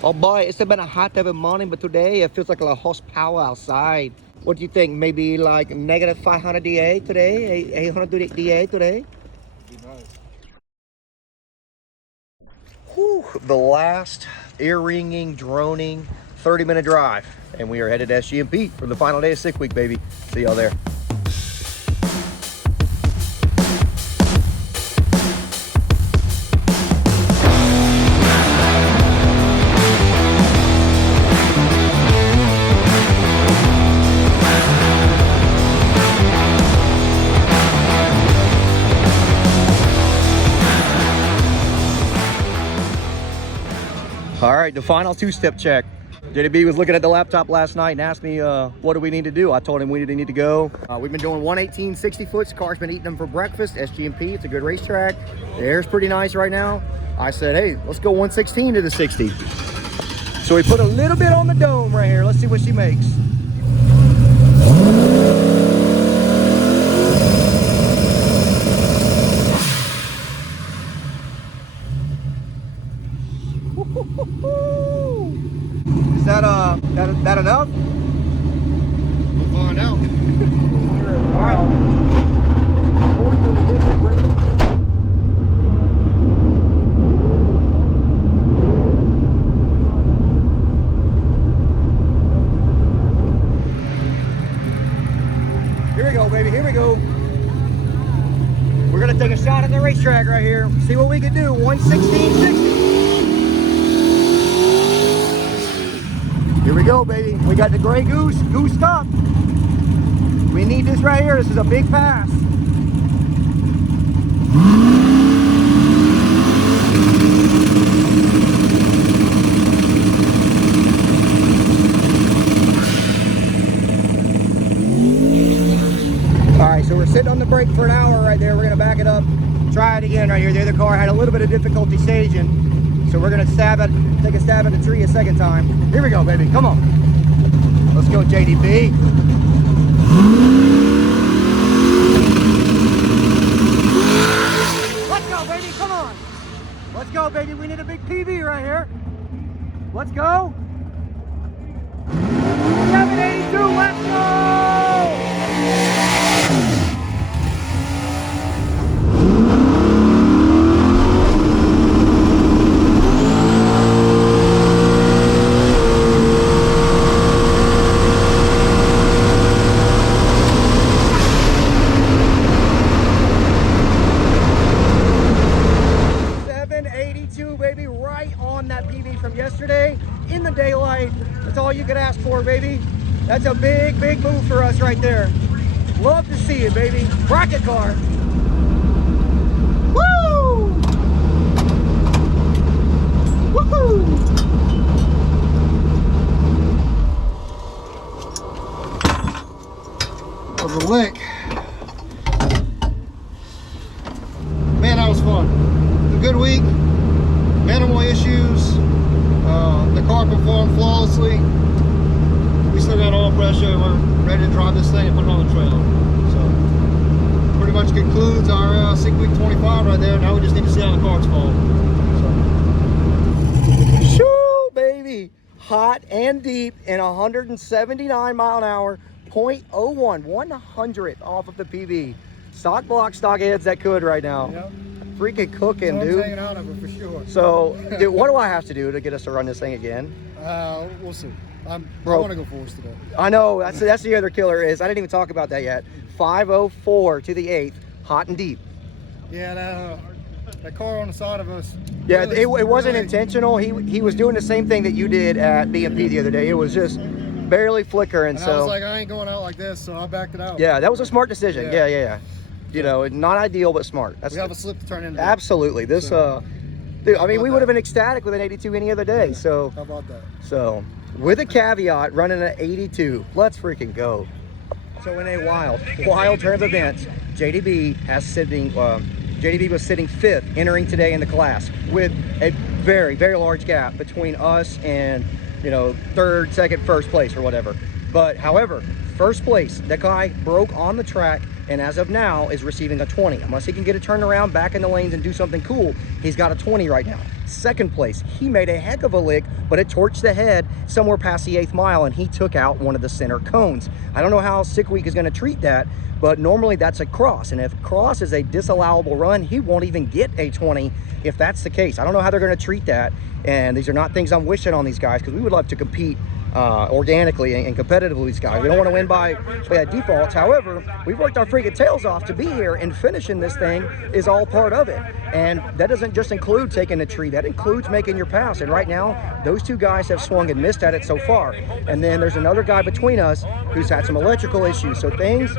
Oh boy, it's been a hot every morning, but today it feels like a lot of horsepower outside. What do you think? Maybe like negative 500 DA today? 800 DA today? Be nice. Whew, the last ear-ringing, droning 30-minute drive. And we are headed to SGMP for the final day of 6 week, baby. See y'all there. All right, the final two-step check. JDB was looking at the laptop last night and asked me, what do we need to do? I told him we need to go. We've been doing 118 60 foots. Car's been eating them for breakfast. SGMP, it's a good racetrack. The air's pretty nice right now. I said, hey, let's go 116 to the 60. So we put a little bit on the dome right here. Let's see what she makes. Is that enough? We'll find out. All right. Here we go, baby. Here we go. We're gonna take a shot at the racetrack right here. See what we can do. 116.60. Here we go, baby. We got the gray goose goosed up. We need this right here. This is a big pass. All right, so we're sitting on the brake for an hour right there. We're gonna back it up, try it again right here. The other car had a little bit of difficulty staging, so we're gonna take a stab at the tree a second time. Here we go, baby. Come on. Let's go, JDB. Let's go, baby. Come on. Let's go, baby. We need a big PV right here. Let's go. 782. Let's go. Yesterday in the daylight. That's all you could ask for, baby. That's a big move for us right there. Love to see it, baby. Rocket car. Woo! Woohoo! That was a lick. Man, that was fun. A good week. Minimal issues. The car performed flawlessly. We still got oil pressure. We're ready to drive this thing and put it on the trailer. So pretty much concludes our 6 week 25 right there. Now we just need to see how the car's fall. So. Shoo, baby. Hot and deep in 179 mile an hour, 0.01, 100 off of the PV. Stock block, stock heads that could right now. Yep. Freaking cooking, I'm dude. hanging out of it for sure. So, dude, what do I have to do to get us to run this thing again? We'll see. I Bro, want to go force today. I know, that's the other killer is, I didn't even talk about that yet. 504 to the 8th, hot and deep. Yeah, that car on the side of us. Yeah, really, it wasn't really, intentional. He was doing the same thing that you did at BMP the other day. It was just barely flickering. And so I was like, I ain't going out like this, so I backed it out. yeah, that was a smart decision. Yeah. Yeah. You know, not ideal, but smart. That's We have a slip to turn into. absolutely. This, dude, I mean, we would have been ecstatic with an 82 any other day. Yeah. So, How about that? so with a caveat, running an 82. Let's freaking go. So in a wild turn of events, JDB was sitting 5th entering today in the class with a very large gap between us and, you know, 3rd, 2nd, 1st place or whatever. But however, 1st place, that guy broke on the track and as of now is receiving a 20. Unless he can get a turnaround back in the lanes and do something cool, he's got a 20 right now. Second place, he made a heck of a lick, but it torched the head somewhere past the 8th mile, and he took out one of the center cones. I don't know how Sick Week is going to treat that, but normally that's a cross, and if cross is a disallowable run, he won't even get a 20 if that's the case. I don't know how they're going to treat that, and these are not things I'm wishing on these guys, because we would love to compete organically and competitively with these guys. We don't want to win by defaults. However, we've worked our freaking tails off to be here, and finishing this thing is all part of it. And that doesn't just include taking a tree, that includes making your pass. And right now, those two guys have swung and missed at it so far. And then there's another guy between us who's had some electrical issues. So things,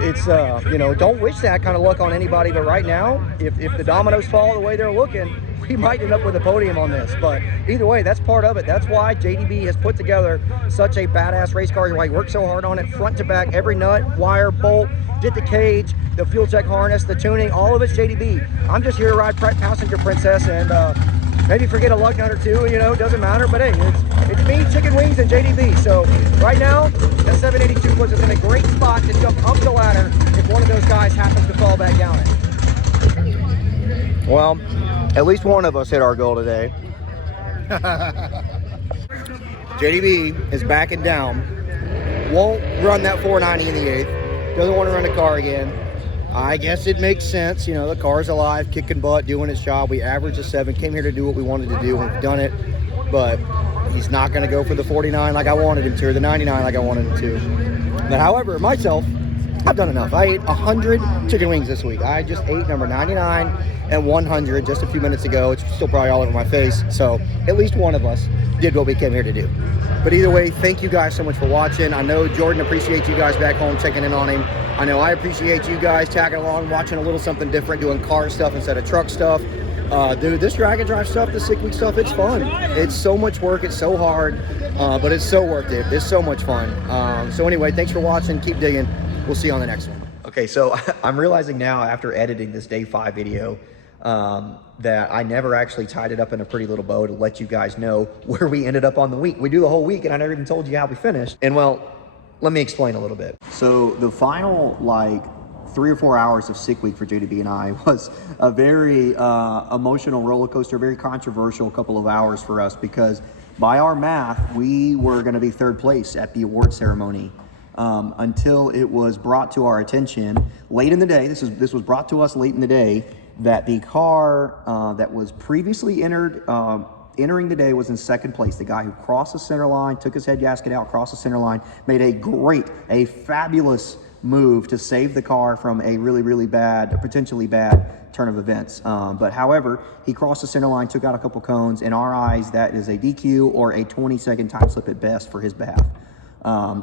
it's, you know, don't wish that kind of luck on anybody. But right now, if the dominoes fall the way they're looking, we might end up with a podium on this. But either way, that's part of it. That's why JDB has put together such a badass race car. Why he worked so hard on it, front to back, every nut, wire, bolt, did the cage, the fuel check harness, the tuning, all of it's JDB. I'm just here to ride passenger princess and maybe forget a lug nut or two, you know, doesn't matter. But hey, it's me, chicken wings, and JDB. So right now, that 782 puts us in a great spot to jump up the ladder if one of those guys happens to fall back down it. Well, at least one of us hit our goal today. JDB is backing down. Won't run that 490 in the 8th. Doesn't want to run the car again. I guess it makes sense. You know, the car's alive, kicking butt, doing its job. We averaged a 7. Came here to do what we wanted to do. We've done it. But he's not going to go for the 49 like I wanted him to, or the 99 like I wanted him to. But however, myself, I've done enough. I ate 100 chicken wings this week. I just ate number 99 and 100 just a few minutes ago. It's still probably all over my face. So at least one of us did what we came here to do. But either way, thank you guys so much for watching. I know Jordan appreciates you guys back home checking in on him. I know I appreciate you guys tagging along, watching a little something different, doing car stuff instead of truck stuff. Dude, this drag and drive stuff, the Sick Week stuff, it's fun. It's so much work, it's so hard, but it's so worth it. It's so much fun. So anyway, thanks for watching. Keep digging. We'll see you on the next one. Okay, so I'm realizing now after editing this day 5 video that I never actually tied it up in a pretty little bow to let you guys know where we ended up on the week. We do the whole week and I never even told you how we finished. And well, let me explain a little bit. So the final like 3 or 4 hours of Sick Week for JDB and I was a very emotional roller coaster, very controversial couple of hours for us, because by our math, we were gonna be 3rd place at the award ceremony. Until it was brought to our attention late in the day. This was brought to us late in the day that the car that was previously entering the day was in 2nd place. The guy who crossed the center line, took his head gasket out, crossed the center line, made a fabulous move to save the car from a really bad, potentially bad turn of events. But however, he crossed the center line, took out a couple cones. In our eyes, that is a DQ or a 20-second time slip at best for his behalf.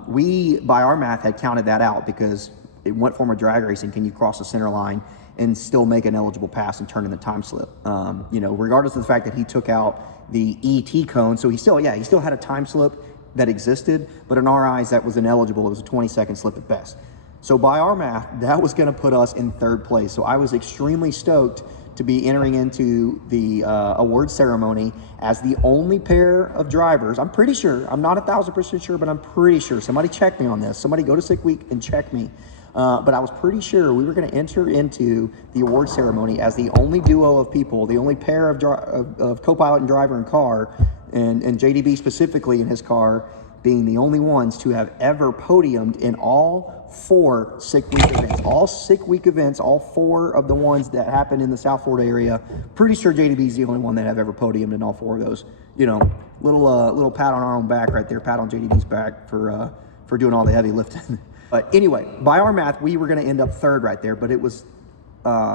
We, by our math, had counted that out, because it went from a drag racing, can you cross the center line and still make an eligible pass and turn in the time slip? You know, regardless of the fact that he took out the ET cone, so he still had a time slip that existed, but in our eyes, that was ineligible. It was a 20-second slip at best. So by our math, that was going to put us in 3rd place. So I was extremely stoked to be entering into the award ceremony as the only pair of drivers. I'm pretty sure, I'm not 1,000% sure, but I'm pretty sure. Somebody check me on this. Somebody go to Sick Week and check me. But I was pretty sure we were going to enter into the award ceremony as the only duo of people, the only pair of co-pilot and driver and car, and JDB specifically in his car, being the only ones to have ever podiumed in all 4 Sick Week events. All Sick Week events, all 4 of the ones that happened in the South Florida area. Pretty sure JDB's the only one that have ever podiumed in all 4 of those. You know, little pat on our own back right there, pat on JDB's back for doing all the heavy lifting. But anyway, by our math, we were going to end up 3rd right there, but it was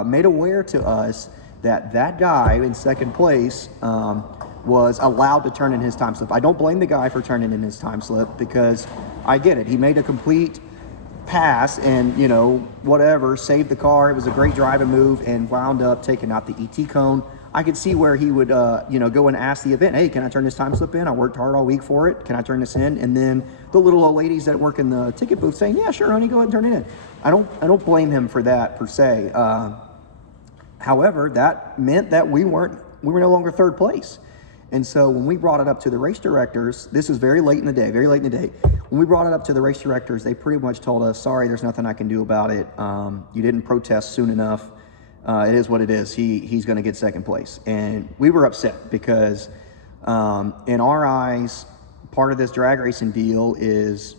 made aware to us that that guy in 2nd place was allowed to turn in his time slip. I don't blame the guy for turning in his time slip, because I get it. He made a complete pass and, you know, whatever, saved the car. It was a great driving move and wound up taking out the ET cone. I could see where he would, you know, go and ask the event, hey, can I turn this time slip in? I worked hard all week for it. Can I turn this in? And then the little old ladies that work in the ticket booth saying, yeah, sure, honey, go ahead and turn it in. I don't blame him for that per se. However, that meant that we were no longer 3rd place. And so when we brought it up to the race directors, this was very late in the day, When we brought it up to the race directors, they pretty much told us, sorry, there's nothing I can do about it. You didn't protest soon enough. It is what it is. He's going to get second place. And we were upset because in our eyes, part of this drag racing deal is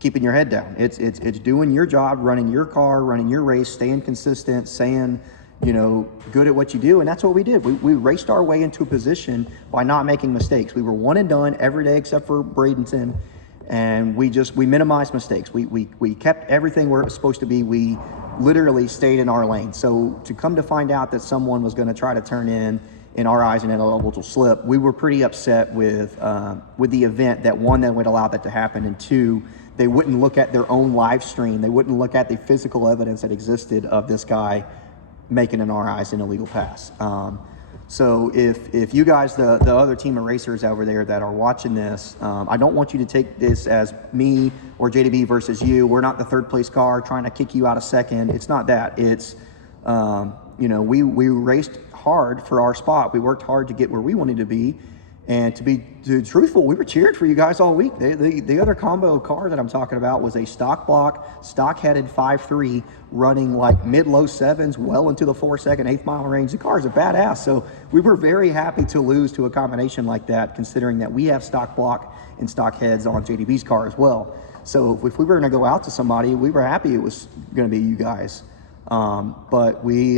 keeping your head down. It's doing your job, running your car, running your race, staying consistent, saying, you know, good at what you do. And that's what we did. We raced our way into a position by not making mistakes. We were one and done every day except for Bradenton. And we minimized mistakes. We kept everything where it was supposed to be. We literally stayed in our lane. So to come to find out that someone was going to try to turn in our eyes, an ineligible slip, we were pretty upset with the event, that one, that would allow that to happen, and two, they wouldn't look at their own live stream. They wouldn't look at the physical evidence that existed of this guy making, in our eyes, an illegal pass. So if you guys, the other team of racers over there that are watching this, I don't want you to take this as me or JDB versus you. We're not the third place car trying to kick you out of second. It's not that. It's, you know, we raced hard for our spot. We worked hard to get where we wanted to be. And to be truthful, we were cheered for you guys all week. The other combo car that I'm talking about was a stock block, stock headed 5.3, running like mid-low sevens, well into the 4-second, 8th mile range. The cars are badass. So we were very happy to lose to a combination like that, considering that we have stock block and stock heads on JDB's car as well. So if we were going to go out to somebody, we were happy it was going to be you guys. But we,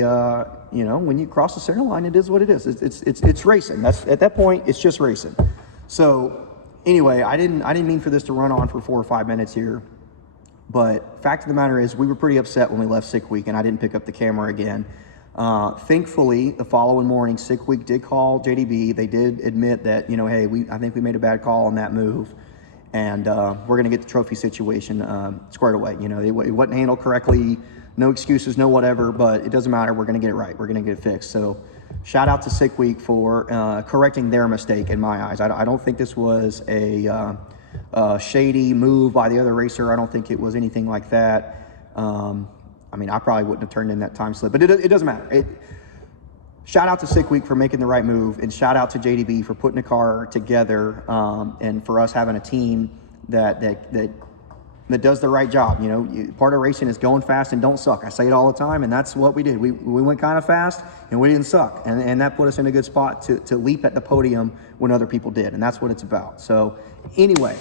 you know, when you cross the center line, it is what it is. It's racing. That's, at that point, it's just racing. So anyway, I didn't mean for this to run on for 4 or 5 minutes here. But fact of the matter is, we were pretty upset when we left sick week, and I didn't pick up the camera again. Thankfully, the following morning, sick week did call JDB. They did admit that, you know, hey, I think we made a bad call on that move, and we're going to get the trophy situation squared away. You know, it wasn't handled correctly. No excuses, no whatever, but it doesn't matter. We're going to get it right. We're going to get it fixed. So shout out to Sick Week for correcting their mistake in my eyes. I don't think this was a shady move by the other racer. I don't think it was anything like that. I mean, I probably wouldn't have turned in that time slip, but it doesn't matter. Shout out to Sick Week for making the right move, and shout out to JDB for putting a car together, and for us having a team that does the right job. You know, part of racing is going fast and don't suck. I say it all the time, and that's what we did. We went kind of fast, and we didn't suck, and that put us in a good spot to leap at the podium when other people did, and that's what it's about. So anyway,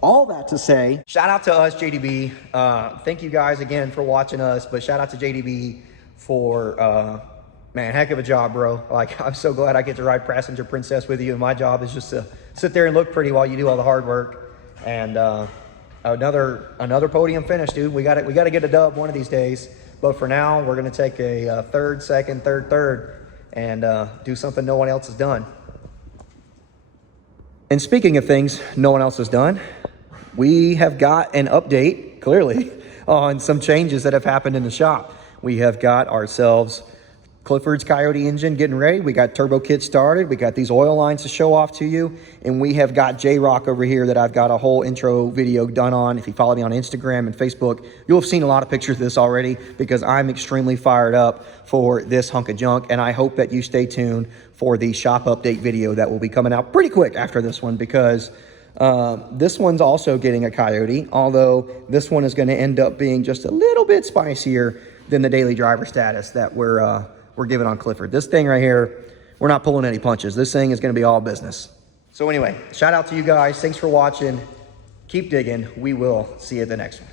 all that to say, shout out to us, JDB. Thank you guys again for watching us, but shout out to JDB for, man, heck of a job, bro. Like, I'm so glad I get to ride Passenger Princess with you, and my job is just to sit there and look pretty while you do all the hard work. And another podium finish, dude. We got to get a dub one of these days. But for now, we're gonna take a third, second, third, and do something no one else has done. And speaking of things no one else has done, we have got an update, clearly, on some changes that have happened in the shop. We have got ourselves Clifford's Coyote engine getting ready. We got turbo kit started. We got these oil lines to show off to you. And we have got J-Rock over here that I've got a whole intro video done on. If you follow me on Instagram and Facebook, you'll have seen a lot of pictures of this already, because I'm extremely fired up for this hunk of junk. And I hope that you stay tuned for the shop update video that will be coming out pretty quick after this one, because this one's also getting a Coyote, although this one is going to end up being just a little bit spicier than the daily driver status that we're giving on Clifford. This thing right here, we're not pulling any punches. This thing is going to be all business. So anyway, shout out to you guys. Thanks for watching. Keep digging. We will see you at the next one.